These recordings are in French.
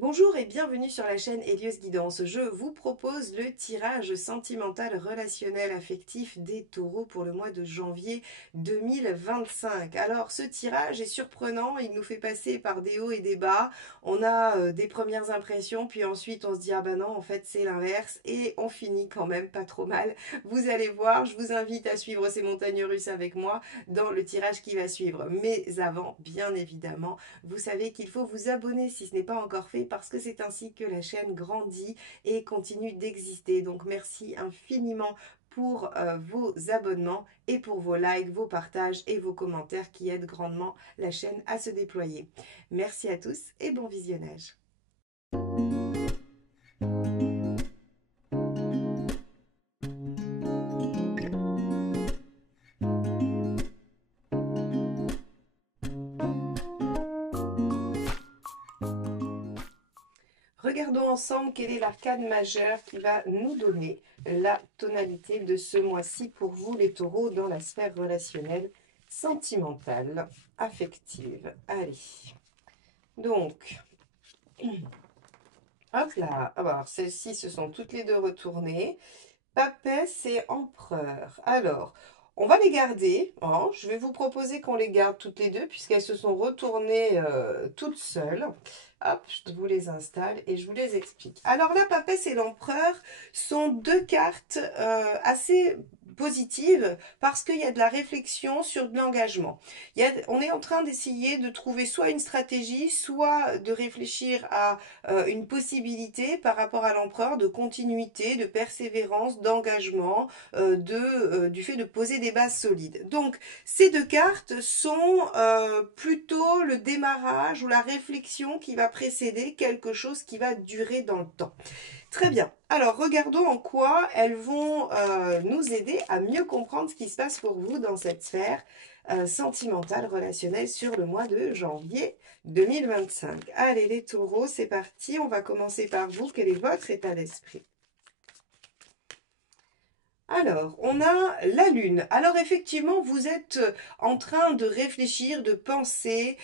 Bonjour et bienvenue sur la chaîne Hélios Guidance. Je vous propose le tirage sentimental relationnel affectif des taureaux pour le mois de janvier 2025. Alors ce tirage est surprenant, il nous fait passer par des hauts et des bas. On a des premières impressions, puis ensuite on se dit ah ben non, en fait c'est l'inverse et on finit quand même pas trop mal. Vous allez voir, je vous invite à suivre ces montagnes russes avec moi dans le tirage qui va suivre. Mais avant, bien évidemment, vous savez qu'il faut vous abonner si ce n'est pas encore fait parce que c'est ainsi que la chaîne grandit et continue d'exister. Donc merci infiniment pour vos abonnements et pour vos likes, vos partages et vos commentaires qui aident grandement la chaîne à se déployer. Merci à tous et bon visionnage. Regardons ensemble quel est l'arcane majeur qui va nous donner la tonalité de ce mois-ci pour vous les taureaux dans la sphère relationnelle, sentimentale, affective. Allez, donc, hop là, alors celles-ci se sont toutes les deux retournées. Papesse et empereur. Alors, on va les garder. Hein. Je vais vous proposer qu'on les garde toutes les deux puisqu'elles se sont retournées toutes seules. Hop, je vous les installe et je vous les explique. Alors là, Papesse et l'empereur sont deux cartes assez positives parce qu'il y a de la réflexion sur de l'engagement. On est en train d'essayer de trouver soit une stratégie, soit de réfléchir à une possibilité par rapport à l'empereur de continuité, de persévérance, d'engagement, du fait de poser des bases solides. Donc, ces deux cartes sont plutôt le démarrage ou la réflexion qui va précéder quelque chose qui va durer dans le temps. Très bien. Alors, regardons en quoi elles vont nous aider à mieux comprendre ce qui se passe pour vous dans cette sphère sentimentale, relationnelle sur le mois de janvier 2025. Allez, les taureaux, c'est parti. On va commencer par vous. Quel est votre état d'esprit ? Alors, on a la Lune. Alors, effectivement, vous êtes en train de réfléchir, de penser,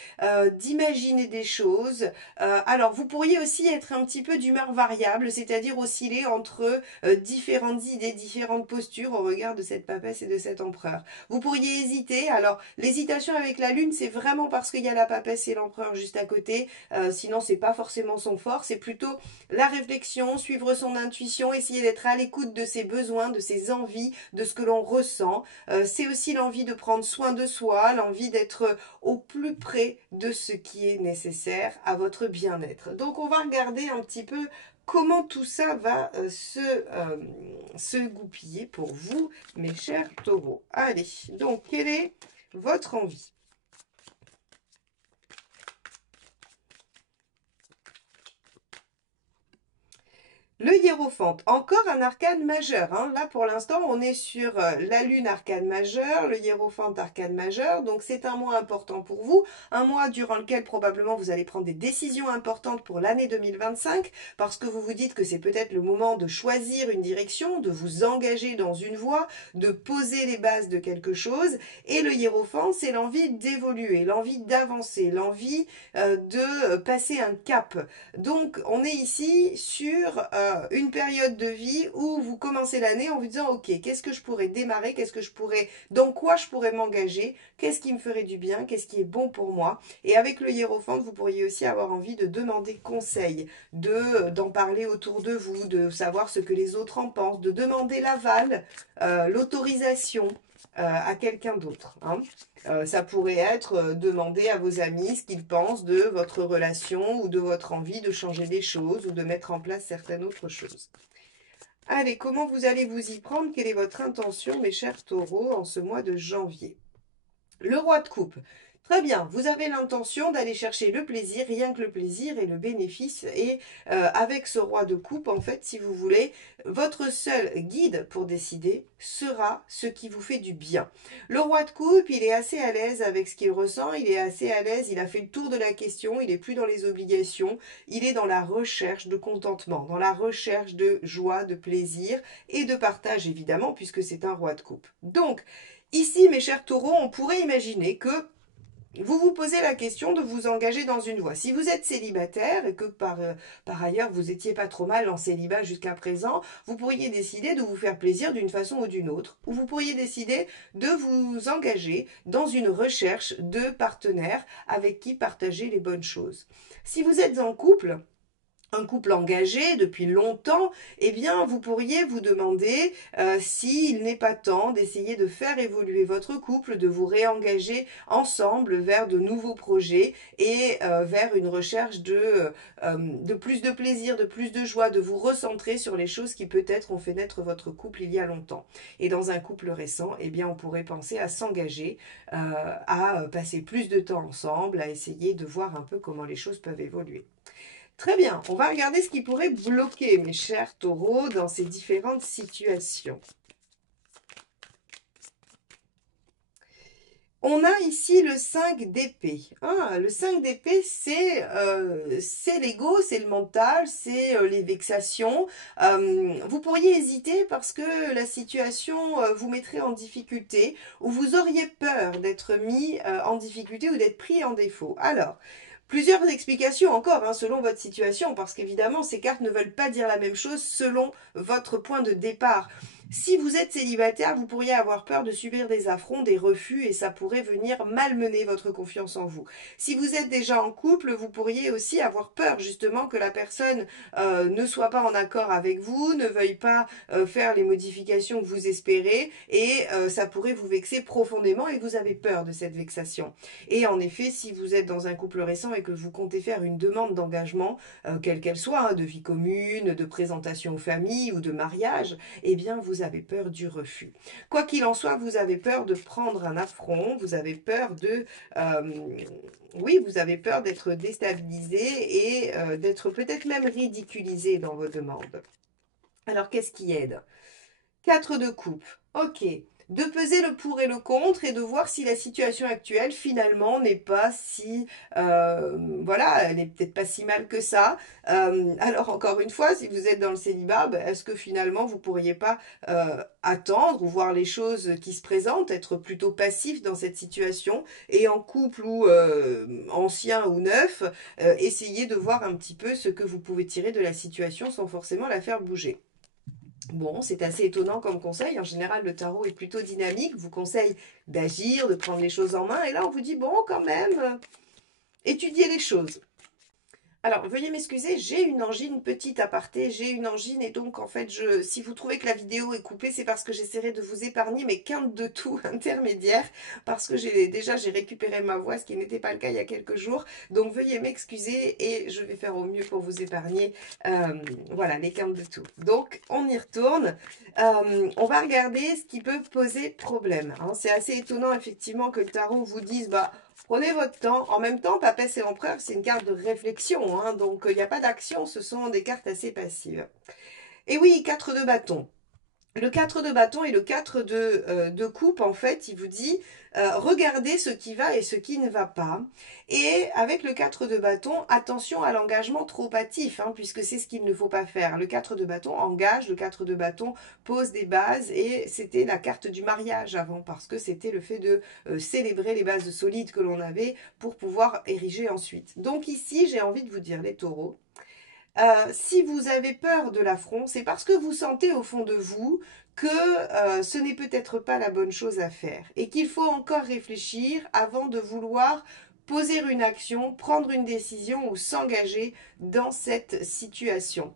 d'imaginer des choses. Alors, vous pourriez aussi être un petit peu d'humeur variable, c'est-à-dire osciller entre différentes idées, différentes postures au regard de cette papesse et de cet empereur. Vous pourriez hésiter. Alors, l'hésitation avec la Lune, c'est vraiment parce qu'il y a la papesse et l'empereur juste à côté. Sinon, c'est pas forcément son fort. C'est plutôt la réflexion, suivre son intuition, essayer d'être à l'écoute de ses besoins, de ses envie, de ce que l'on ressent. C'est aussi l'envie de prendre soin de soi, l'envie d'être au plus près de ce qui est nécessaire à votre bien-être. Donc on va regarder un petit peu comment tout ça va se goupiller pour vous, mes chers taureaux. Allez, donc quelle est votre envie ? Le hiérophante, encore un arcane majeur. Hein. Là, pour l'instant, on est sur la lune arcane majeur, le hiérophante arcane majeur. Donc, c'est un mois important pour vous. Un mois durant lequel, probablement, vous allez prendre des décisions importantes pour l'année 2025 parce que vous vous dites que c'est peut-être le moment de choisir une direction, de vous engager dans une voie, de poser les bases de quelque chose. Et le hiérophant, c'est l'envie d'évoluer, l'envie d'avancer, l'envie de passer un cap. Donc, on est ici sur une période de vie où vous commencez l'année en vous disant ok, qu'est-ce que je pourrais démarrer, dans quoi je pourrais m'engager, qu'est-ce qui me ferait du bien, qu'est-ce qui est bon pour moi. Et avec le hiérophante, vous pourriez aussi avoir envie de demander conseil, d'en parler autour de vous, de savoir ce que les autres en pensent, de demander l'aval, l'autorisation à quelqu'un d'autre. Hein. Ça pourrait être demander à vos amis ce qu'ils pensent de votre relation ou de votre envie de changer des choses ou de mettre en place certaines autres choses. Allez, comment vous allez vous y prendre? Quelle est votre intention, mes chers taureaux, en ce mois de janvier? Le roi de coupe. Très bien, vous avez l'intention d'aller chercher le plaisir, rien que le plaisir et le bénéfice. Et avec ce roi de coupe, en fait, si vous voulez, votre seul guide pour décider sera ce qui vous fait du bien. Le roi de coupe, il est assez à l'aise avec ce qu'il ressent, il est assez à l'aise, il a fait le tour de la question, il n'est plus dans les obligations, il est dans la recherche de contentement, dans la recherche de joie, de plaisir et de partage, évidemment, puisque c'est un roi de coupe. Donc, ici, mes chers taureaux, on pourrait imaginer que vous vous posez la question de vous engager dans une voie. Si vous êtes célibataire et que par ailleurs vous étiez pas trop mal en célibat jusqu'à présent, vous pourriez décider de vous faire plaisir d'une façon ou d'une autre. Ou vous pourriez décider de vous engager dans une recherche de partenaires avec qui partager les bonnes choses. Si vous êtes en couple, un couple engagé depuis longtemps, eh bien, vous pourriez vous demander s'il n'est pas temps d'essayer de faire évoluer votre couple, de vous réengager ensemble vers de nouveaux projets et vers une recherche de plus de plaisir, de plus de joie, de vous recentrer sur les choses qui peut-être ont fait naître votre couple il y a longtemps. Et dans un couple récent, eh bien, on pourrait penser à s'engager, à passer plus de temps ensemble, à essayer de voir un peu comment les choses peuvent évoluer. Très bien, on va regarder ce qui pourrait bloquer, mes chers taureaux, dans ces différentes situations. On a ici le 5 d'épée. Ah, le 5 d'épée, c'est l'ego, c'est le mental, c'est les vexations. Vous pourriez hésiter parce que la situation vous mettrait en difficulté ou vous auriez peur d'être mis en difficulté ou d'être pris en défaut. Alors, plusieurs explications encore, hein, selon votre situation, parce qu'évidemment, ces cartes ne veulent pas dire la même chose selon votre point de départ. Si vous êtes célibataire, vous pourriez avoir peur de subir des affronts, des refus, et ça pourrait venir malmener votre confiance en vous. Si vous êtes déjà en couple, vous pourriez aussi avoir peur justement que la personne ne soit pas en accord avec vous, ne veuille pas faire les modifications que vous espérez, et ça pourrait vous vexer profondément, et vous avez peur de cette vexation. Et en effet, si vous êtes dans un couple récent et que vous comptez faire une demande d'engagement, quelle qu'elle soit, hein, de vie commune, de présentation aux familles ou de mariage, eh bien vous avez peur du refus. Quoi qu'il en soit, vous avez peur de prendre un affront, vous avez peur de... oui, vous avez peur d'être déstabilisé et d'être peut-être même ridiculisé dans vos demandes. Alors, qu'est-ce qui aide? 4 de coupe. Ok. De peser le pour et le contre et de voir si la situation actuelle finalement n'est pas si voilà, elle n'est peut-être pas si mal que ça. Alors encore une fois, si vous êtes dans le célibat, ben, est-ce que finalement vous pourriez pas attendre ou voir les choses qui se présentent, être plutôt passif dans cette situation et en couple ou ancien ou neuf, essayer de voir un petit peu ce que vous pouvez tirer de la situation sans forcément la faire bouger. Bon, c'est assez étonnant comme conseil. En général, le tarot est plutôt dynamique, vous conseille d'agir, de prendre les choses en main. Et là, on vous dit, bon, quand même, étudiez les choses. Alors, veuillez m'excuser, j'ai une angine, petite aparté, j'ai une angine et donc en fait, si vous trouvez que la vidéo est coupée, c'est parce que j'essaierai de vous épargner mes quintes de toux intermédiaires parce que j'ai récupéré ma voix, ce qui n'était pas le cas il y a quelques jours. Donc, veuillez m'excuser et je vais faire au mieux pour vous épargner, voilà, les quintes de toux. Donc, on y retourne. On va regarder ce qui peut poser problème, hein. C'est assez étonnant effectivement que le tarot vous dise, bah, prenez votre temps. En même temps, Papesse et Empereur, c'est une carte de réflexion, hein, donc il n'y a pas d'action, ce sont des cartes assez passives. Et oui, 4 de bâton. Le 4 de bâton et le 4 de coupe, en fait, il vous dit regardez ce qui va et ce qui ne va pas. Et avec le 4 de bâton, attention à l'engagement trop hâtif, hein, puisque c'est ce qu'il ne faut pas faire. Le 4 de bâton engage, le 4 de bâton pose des bases et c'était la carte du mariage avant, parce que c'était le fait de célébrer les bases solides que l'on avait pour pouvoir ériger ensuite. Donc ici, j'ai envie de vous dire, les taureaux, si vous avez peur de l'affront, c'est parce que vous sentez au fond de vous que ce n'est peut-être pas la bonne chose à faire et qu'il faut encore réfléchir avant de vouloir poser une action, prendre une décision ou s'engager dans cette situation.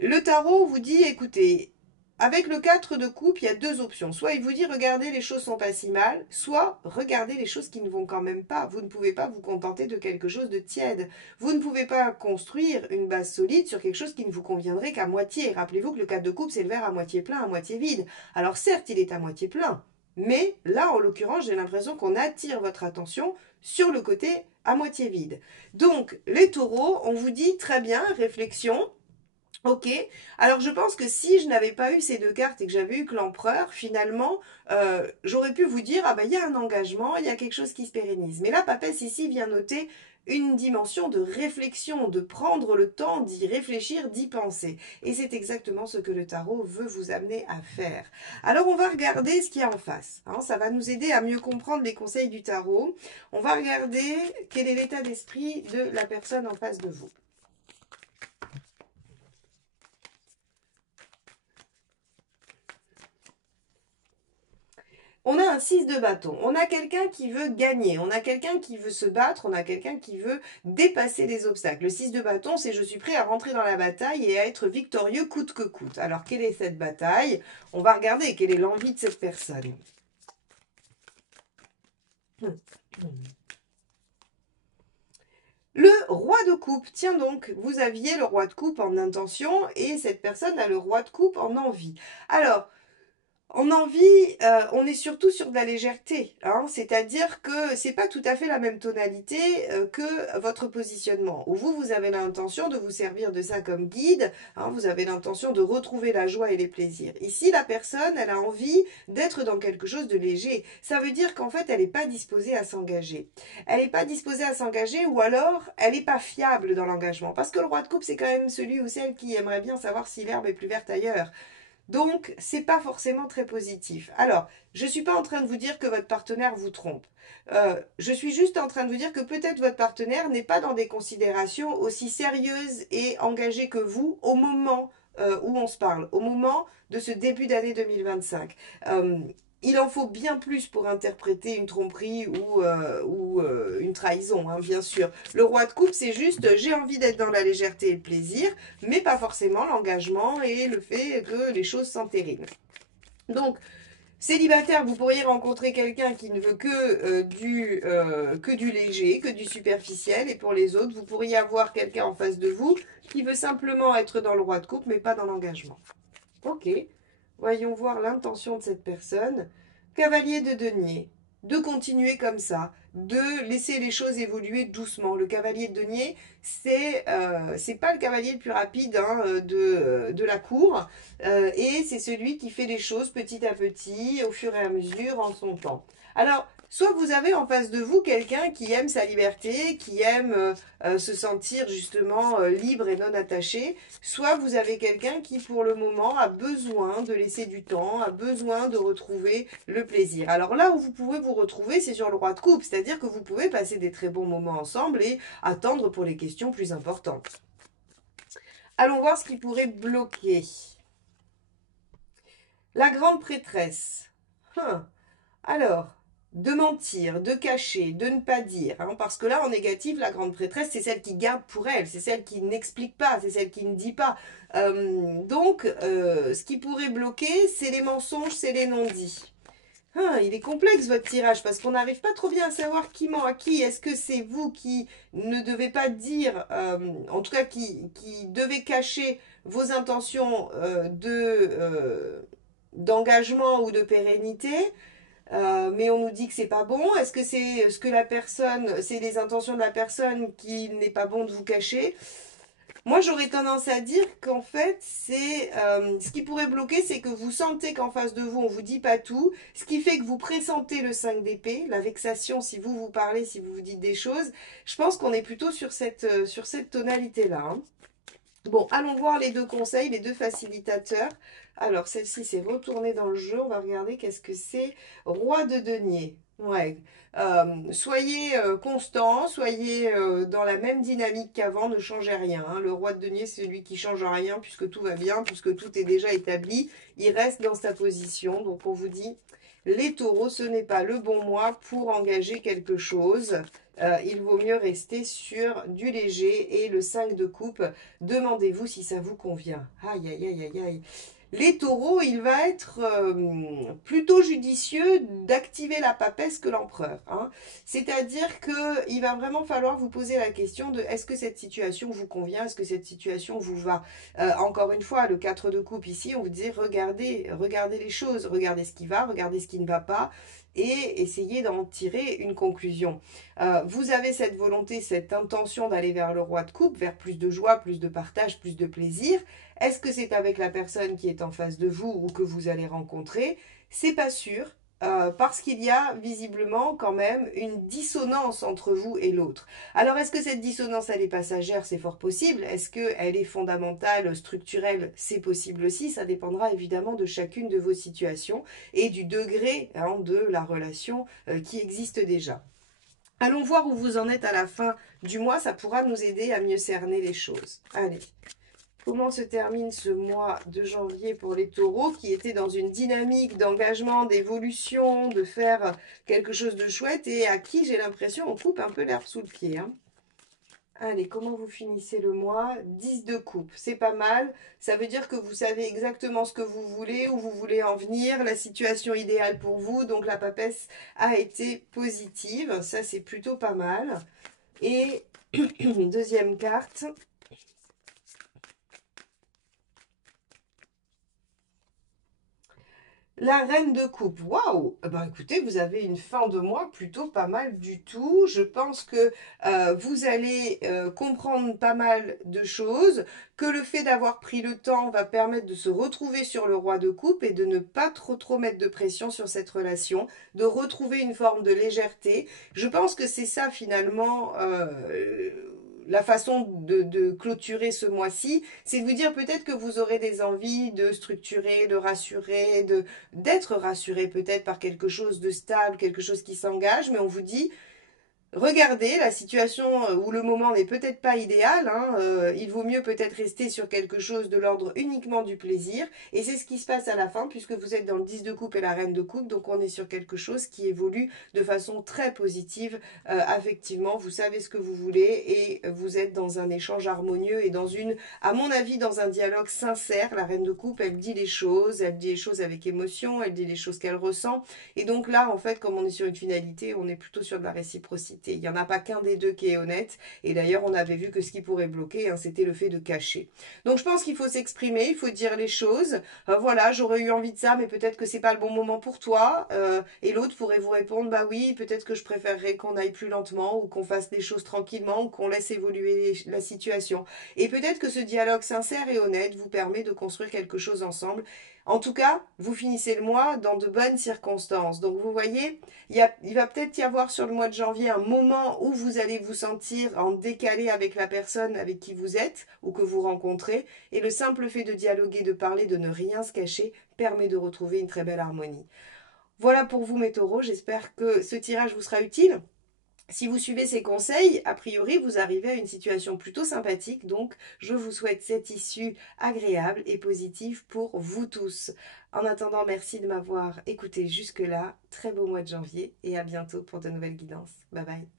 Le tarot vous dit, écoutez, avec le 4 de coupe, il y a deux options. Soit il vous dit, regardez, les choses sont pas si mal, soit regardez les choses qui ne vont quand même pas. Vous ne pouvez pas vous contenter de quelque chose de tiède. Vous ne pouvez pas construire une base solide sur quelque chose qui ne vous conviendrait qu'à moitié. Rappelez-vous que le 4 de coupe, c'est le verre à moitié plein, à moitié vide. Alors certes, il est à moitié plein, mais là, en l'occurrence, j'ai l'impression qu'on attire votre attention sur le côté à moitié vide. Donc, les taureaux, on vous dit très bien, réflexion. Ok, alors je pense que si je n'avais pas eu ces deux cartes et que j'avais eu que l'empereur, finalement, j'aurais pu vous dire, ah ben il y a un engagement, il y a quelque chose qui se pérennise. Mais là, Papesse ici vient noter une dimension de réflexion, de prendre le temps d'y réfléchir, d'y penser. Et c'est exactement ce que le tarot veut vous amener à faire. Alors on va regarder ce qu'il y a en face. Hein, ça va nous aider à mieux comprendre les conseils du tarot. On va regarder quel est l'état d'esprit de la personne en face de vous. On a un 6 de bâton, on a quelqu'un qui veut gagner, on a quelqu'un qui veut se battre, on a quelqu'un qui veut dépasser les obstacles. Le 6 de bâton, c'est je suis prêt à rentrer dans la bataille et à être victorieux coûte que coûte. Alors, quelle est cette bataille? On va regarder quelle est l'envie de cette personne. Le roi de coupe, tiens donc, vous aviez le roi de coupe en intention et cette personne a le roi de coupe en envie. Alors, en envie, on est surtout sur de la légèreté, hein, c'est-à-dire que c'est pas tout à fait la même tonalité que votre positionnement. Où vous avez l'intention de vous servir de ça comme guide, hein, vous avez l'intention de retrouver la joie et les plaisirs. Ici, la personne, elle a envie d'être dans quelque chose de léger. Ça veut dire qu'en fait, elle n'est pas disposée à s'engager. Elle n'est pas disposée à s'engager ou alors elle n'est pas fiable dans l'engagement. Parce que le roi de coupe, c'est quand même celui ou celle qui aimerait bien savoir si l'herbe est plus verte ailleurs. Donc, c'est pas forcément très positif. Alors, je suis pas en train de vous dire que votre partenaire vous trompe. Je suis juste en train de vous dire que peut-être votre partenaire n'est pas dans des considérations aussi sérieuses et engagées que vous au moment où on se parle, au moment de ce début d'année 2025. Il en faut bien plus pour interpréter une tromperie ou une trahison, hein, bien sûr. Le roi de coupe, c'est juste, j'ai envie d'être dans la légèreté et le plaisir, mais pas forcément l'engagement et le fait que les choses s'entérinent. Donc, célibataire, vous pourriez rencontrer quelqu'un qui ne veut que du léger, que du superficiel. Et pour les autres, vous pourriez avoir quelqu'un en face de vous qui veut simplement être dans le roi de coupe, mais pas dans l'engagement. Ok. Voyons voir l'intention de cette personne. Cavalier de denier. De continuer comme ça, de laisser les choses évoluer doucement. Le cavalier de denier, c'est pas le cavalier le plus rapide hein, de la cour, et c'est celui qui fait les choses petit à petit, au fur et à mesure, en son temps. Alors, soit vous avez en face de vous quelqu'un qui aime sa liberté, qui aime se sentir justement libre et non attaché, soit vous avez quelqu'un qui pour le moment a besoin de laisser du temps, a besoin de retrouver le plaisir. Alors là où vous pouvez vous retrouver, c'est sur le roi de coupe, c'est-à-dire que vous pouvez passer des très bons moments ensemble et attendre pour les questions plus importantes. Allons voir ce qui pourrait bloquer. La grande prêtresse. Alors, de mentir, de cacher, de ne pas dire. Hein, parce que là, en négatif, la grande prêtresse, c'est celle qui garde pour elle, c'est celle qui n'explique pas, c'est celle qui ne dit pas. Donc, ce qui pourrait bloquer, c'est les mensonges, c'est les non-dits. Il est complexe votre tirage parce qu'on n'arrive pas trop bien à savoir qui ment à qui. Est-ce que c'est vous qui ne devez pas dire, en tout cas qui devez cacher vos intentions d'engagement ou de pérennité mais on nous dit que c'est pas bon. Est-ce que c'est ce que la personne, c'est les intentions de la personne qui n'est pas bon de vous cacher? Moi, j'aurais tendance à dire qu'en fait, c'est ce qui pourrait bloquer, c'est que vous sentez qu'en face de vous, on vous dit pas tout, ce qui fait que vous pressentez le 5 d'épée, la vexation si vous vous parlez, si vous vous dites des choses. Je pense qu'on est plutôt sur cette tonalité-là. Hein. Bon, allons voir les deux conseils, les deux facilitateurs. Alors, celle-ci, c'est retourner dans le jeu. On va regarder qu'est-ce que c'est. Roi de denier. Ouais. Soyez constant, soyez dans la même dynamique qu'avant, ne changez rien. Hein. Le roi de denier, c'est celui qui change rien puisque tout va bien, puisque tout est déjà établi. Il reste dans sa position. Donc, on vous dit, les taureaux, ce n'est pas le bon mois pour engager quelque chose. Il vaut mieux rester sur du léger et le 5 de coupe. Demandez-vous si ça vous convient. Aïe, aïe, aïe, aïe, aïe. Les taureaux, il va être plutôt judicieux d'activer la papesse que l'empereur. Hein. C'est-à-dire qu'il va vraiment falloir vous poser la question de est-ce que cette situation vous convient, est-ce que cette situation vous va. Encore une fois, le 4 de coupe ici, on vous dit regardez les choses, regardez ce qui va, regardez ce qui ne va pas et essayez d'en tirer une conclusion. Vous avez cette volonté, cette intention d'aller vers le roi de coupe, vers plus de joie, plus de partage, plus de plaisir. Est-ce que c'est avec la personne qui est en face de vous ou que vous allez rencontrer? C'est pas sûr. parce qu'il y a visiblement quand même une dissonance entre vous et l'autre. Alors est-ce que cette dissonance elle est passagère? C'est fort possible. Est-ce qu'elle est fondamentale, structurelle? C'est possible aussi. Ça dépendra évidemment de chacune de vos situations et du degré hein, de la relation qui existe déjà. Allons voir où vous en êtes à la fin du mois, ça pourra nous aider à mieux cerner les choses. Allez. Comment se termine ce mois de janvier pour les taureaux qui étaient dans une dynamique d'engagement, d'évolution, de faire quelque chose de chouette et à qui j'ai l'impression on coupe un peu l'herbe sous le pied. Hein. Allez, comment vous finissez le mois? 10 de coupe, c'est pas mal. Ça veut dire que vous savez exactement ce que vous voulez, où vous voulez en venir, la situation idéale pour vous. Donc la papesse a été positive, ça c'est plutôt pas mal. Et deuxième carte. La reine de coupe, waouh! Eh ben, écoutez, vous avez une fin de mois plutôt pas mal du tout. Je pense que vous allez comprendre pas mal de choses, que le fait d'avoir pris le temps va permettre de se retrouver sur le roi de coupe et de ne pas trop mettre de pression sur cette relation, de retrouver une forme de légèreté. Je pense que c'est ça finalement la façon de clôturer ce mois-ci, c'est de vous dire peut-être que vous aurez des envies de structurer, de rassurer, d'être rassuré peut-être par quelque chose de stable, quelque chose qui s'engage, mais on vous dit regardez, la situation ou le moment n'est peut-être pas idéal, hein, il vaut mieux peut-être rester sur quelque chose de l'ordre uniquement du plaisir, et c'est ce qui se passe à la fin, puisque vous êtes dans le 10 de coupe et la reine de coupe, donc on est sur quelque chose qui évolue de façon très positive, affectivement, vous savez ce que vous voulez, et vous êtes dans un échange harmonieux, et dans une, à mon avis, dans un dialogue sincère. La reine de coupe, elle dit les choses avec émotion, elle dit les choses qu'elle ressent, et donc là, en fait, comme on est sur une finalité, on est plutôt sur de la réciprocité. Il n'y en a pas qu'un des deux qui est honnête. Et d'ailleurs, on avait vu que ce qui pourrait bloquer, hein, c'était le fait de cacher. Donc je pense qu'il faut s'exprimer, il faut dire les choses. Voilà, j'aurais eu envie de ça, mais peut-être que c'est pas le bon moment pour toi. Et l'autre pourrait vous répondre, bah oui, peut-être que je préférerais qu'on aille plus lentement ou qu'on fasse des choses tranquillement ou qu'on laisse évoluer la situation. Et peut-être que ce dialogue sincère et honnête vous permet de construire quelque chose ensemble. En tout cas, vous finissez le mois dans de bonnes circonstances. Donc vous voyez, il va peut-être y avoir sur le mois de janvier un moment où vous allez vous sentir en décalé avec la personne avec qui vous êtes ou que vous rencontrez. Et le simple fait de dialoguer, de parler, de ne rien se cacher permet de retrouver une très belle harmonie. Voilà pour vous mes taureaux, j'espère que ce tirage vous sera utile. Si vous suivez ces conseils, a priori, vous arrivez à une situation plutôt sympathique. Donc, je vous souhaite cette issue agréable et positive pour vous tous. En attendant, merci de m'avoir écouté jusque-là. Très beau mois de janvier et à bientôt pour de nouvelles guidances. Bye bye.